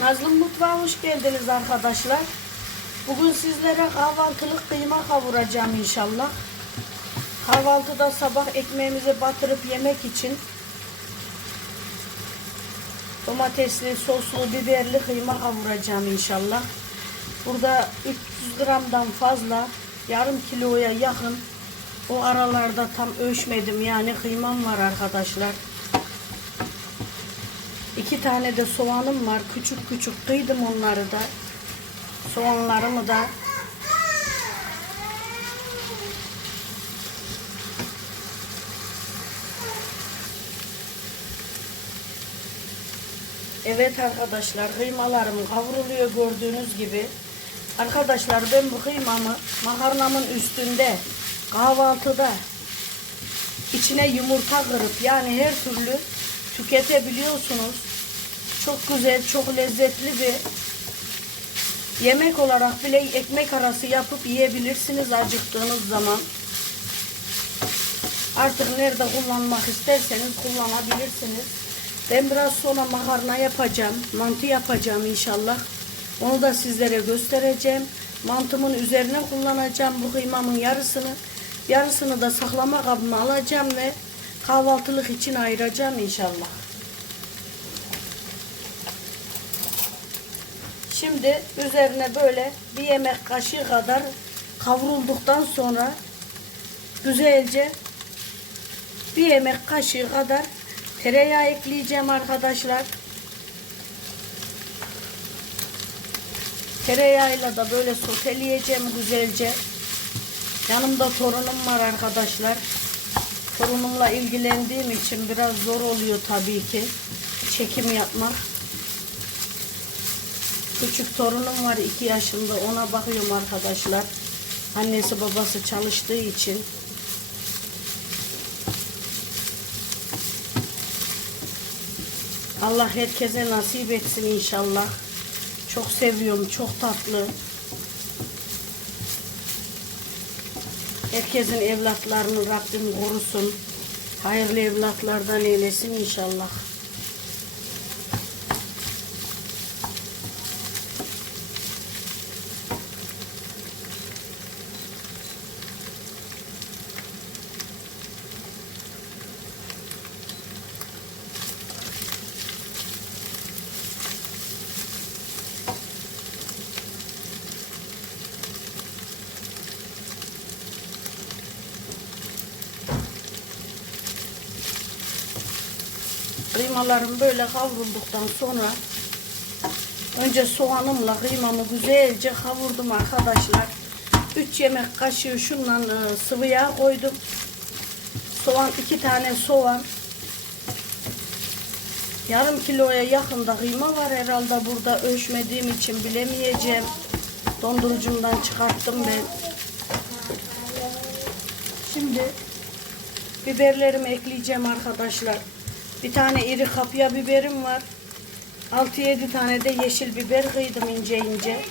Nazlı Mutfağa hoş geldiniz arkadaşlar. Bugün sizlere kahvaltılık kıyma kavuracağım inşallah. Kahvaltıda sabah ekmeğimizi batırıp yemek için domatesli, soslu, biberli kıyma kavuracağım inşallah. Burada 300 gramdan fazla, yarım kiloya yakın o aralarda tam ölçmedim yani kıymam var arkadaşlar. İki tane de soğanım var. Küçük küçük kıydım onları da. Soğanlarımı da. Evet arkadaşlar kıymalarım kavruluyor gördüğünüz gibi. Arkadaşlar ben bu kıymamı makarnamın üstünde kahvaltıda içine yumurta kırıp yani her türlü tüketebiliyorsunuz. Çok güzel, çok lezzetli bir yemek olarak bile ekmek arası yapıp yiyebilirsiniz acıktığınız zaman. Artık nerede kullanmak isterseniz kullanabilirsiniz. Ben biraz sonra makarna yapacağım. Mantı yapacağım inşallah. Onu da sizlere göstereceğim. Mantımın üzerine kullanacağım bu kıymamın yarısını. Yarısını da saklama kabıma alacağım ve kahvaltılık için ayıracağım inşallah. Şimdi üzerine böyle bir yemek kaşığı kadar kavrulduktan sonra güzelce bir yemek kaşığı kadar tereyağı ekleyeceğim arkadaşlar. Tereyağıyla da böyle soteleyeceğim güzelce. Yanımda torunum var arkadaşlar. Torunumla ilgilendiğim için biraz zor oluyor tabii ki. Çekim yapmak. Küçük torunum var 2 yaşında ona bakıyorum arkadaşlar. Annesi babası çalıştığı için. Allah herkese nasip etsin inşallah. Çok seviyorum, çok tatlı. Herkesin evlatlarını Rabbim korusun. Hayırlı evlatlardan eylesin inşallah. Kıymalarım böyle kavrulduktan sonra önce soğanımla kıymamı güzelce kavurdum arkadaşlar. 3 yemek kaşığı şundan e, sıvı yağ koydum. Soğan 2 tane soğan. Yarım kiloya yakında kıyma var herhalde burada ölçmediğim için bilemeyeceğim. Dondurucumdan çıkarttım ben. Şimdi biberlerimi ekleyeceğim arkadaşlar. Bir tane iri kapya biberim var. 6-7 tane de yeşil biber kıydım ince ince.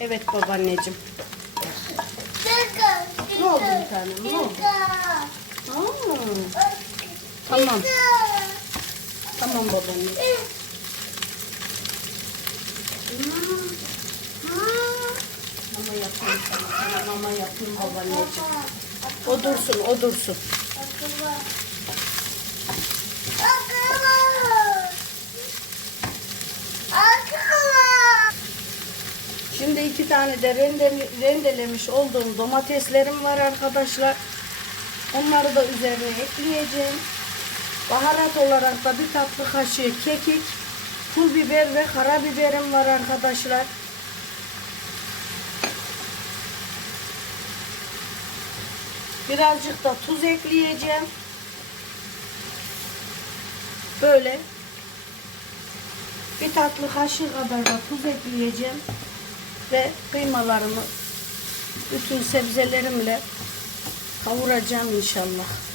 Evet babaanneciğim. Ne oldu bir tanem? Ne oldu? Tamam. Tamam babaanne. Mama yapayım. Sana mama yapayım babaanneciğim. O dursun, o dursun. Şimdi iki tane de rende, rendelemiş olduğum domateslerim var arkadaşlar. Onları da üzerine ekleyeceğim. Baharat olarak da bir tatlı kaşığı kekik, pul biber ve karabiberim var arkadaşlar. Birazcık da tuz ekleyeceğim. Böyle bir tatlı kaşığı kadar da tuz ekleyeceğim ve kıymalarımı bütün sebzelerimle kavuracağım inşallah.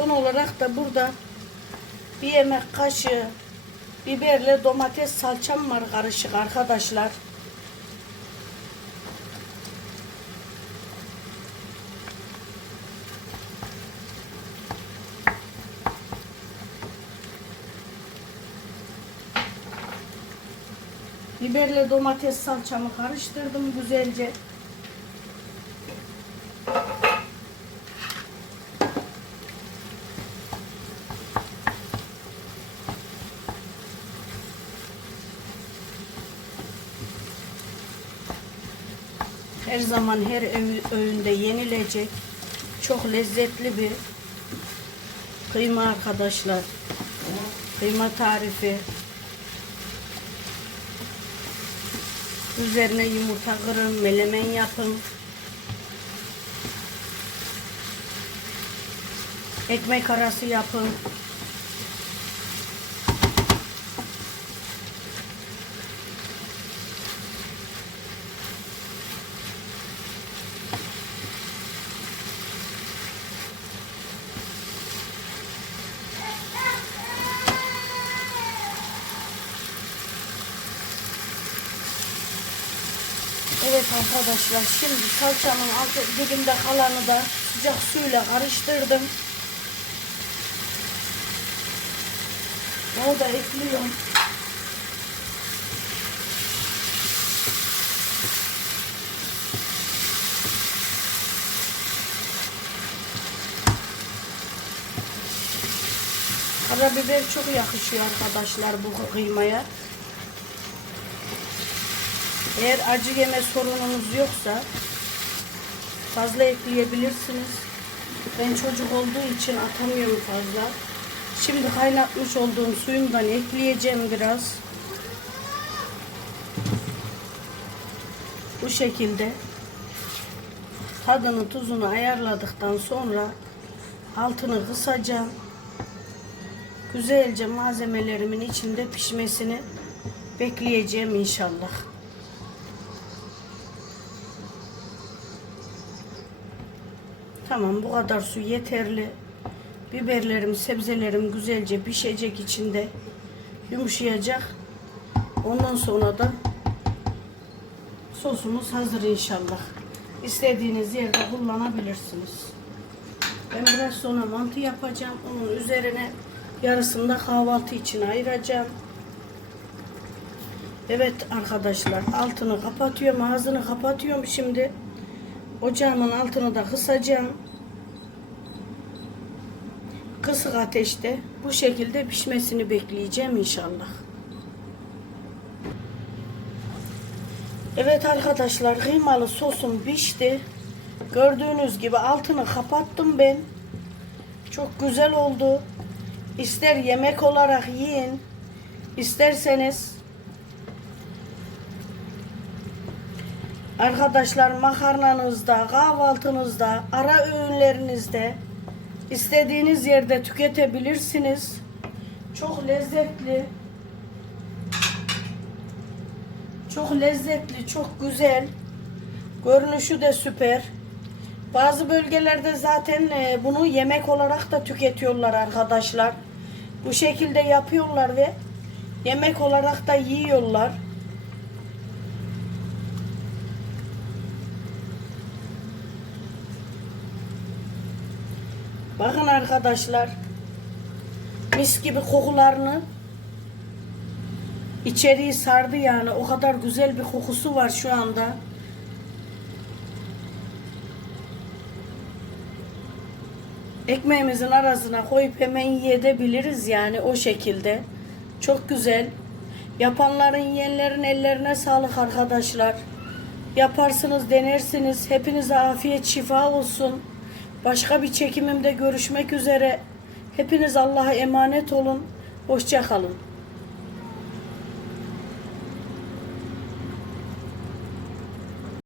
Son olarak da burada bir yemek kaşığı biberle domates salçam var karışık arkadaşlar. Biberle domates salçamı karıştırdım güzelce. Her zaman her öğü- öğünde yenilecek çok lezzetli bir kıyma arkadaşlar. Kıyma tarifi. Üzerine yumurta kırın, melemen yapın. Ekmek arası yapın. Evet arkadaşlar şimdi salçanın altı dibinde kalanı da sıcak suyla karıştırdım. Onu da ekliyorum. Karabiber çok yakışıyor arkadaşlar bu kıymaya. Eğer acı yeme sorununuz yoksa fazla ekleyebilirsiniz. Ben çocuk olduğu için atamıyorum fazla. Şimdi kaynatmış olduğum suyumdan ekleyeceğim biraz. Bu şekilde tadını tuzunu ayarladıktan sonra altını kısacağım. Güzelce malzemelerimin içinde pişmesini bekleyeceğim inşallah. Tamam bu kadar su yeterli. Biberlerim, sebzelerim güzelce pişecek içinde. Yumuşayacak. Ondan sonra da sosumuz hazır inşallah. İstediğiniz yerde kullanabilirsiniz. Ben biraz sonra mantı yapacağım. Onun üzerine yarısını da kahvaltı için ayıracağım. Evet arkadaşlar altını kapatıyorum. Ağzını kapatıyorum şimdi. Ocağımın altını da kısacağım. Kısık ateşte bu şekilde pişmesini bekleyeceğim inşallah. Evet arkadaşlar kıymalı sosum pişti. Gördüğünüz gibi altını kapattım ben. Çok güzel oldu. İster yemek olarak yiyin. isterseniz Arkadaşlar makarnanızda, kahvaltınızda, ara öğünlerinizde istediğiniz yerde tüketebilirsiniz. Çok lezzetli. Çok lezzetli, çok güzel. Görünüşü de süper. Bazı bölgelerde zaten e, bunu yemek olarak da tüketiyorlar arkadaşlar. Bu şekilde yapıyorlar ve yemek olarak da yiyorlar. Bakın arkadaşlar. Mis gibi kokularını içeriği sardı yani. O kadar güzel bir kokusu var şu anda. Ekmeğimizin arasına koyup hemen yiyebiliriz yani o şekilde. Çok güzel. Yapanların yiyenlerin ellerine sağlık arkadaşlar. Yaparsınız, denersiniz. Hepinize afiyet, şifa olsun. Başka bir çekimimde görüşmek üzere. Hepiniz Allah'a emanet olun. Hoşça kalın.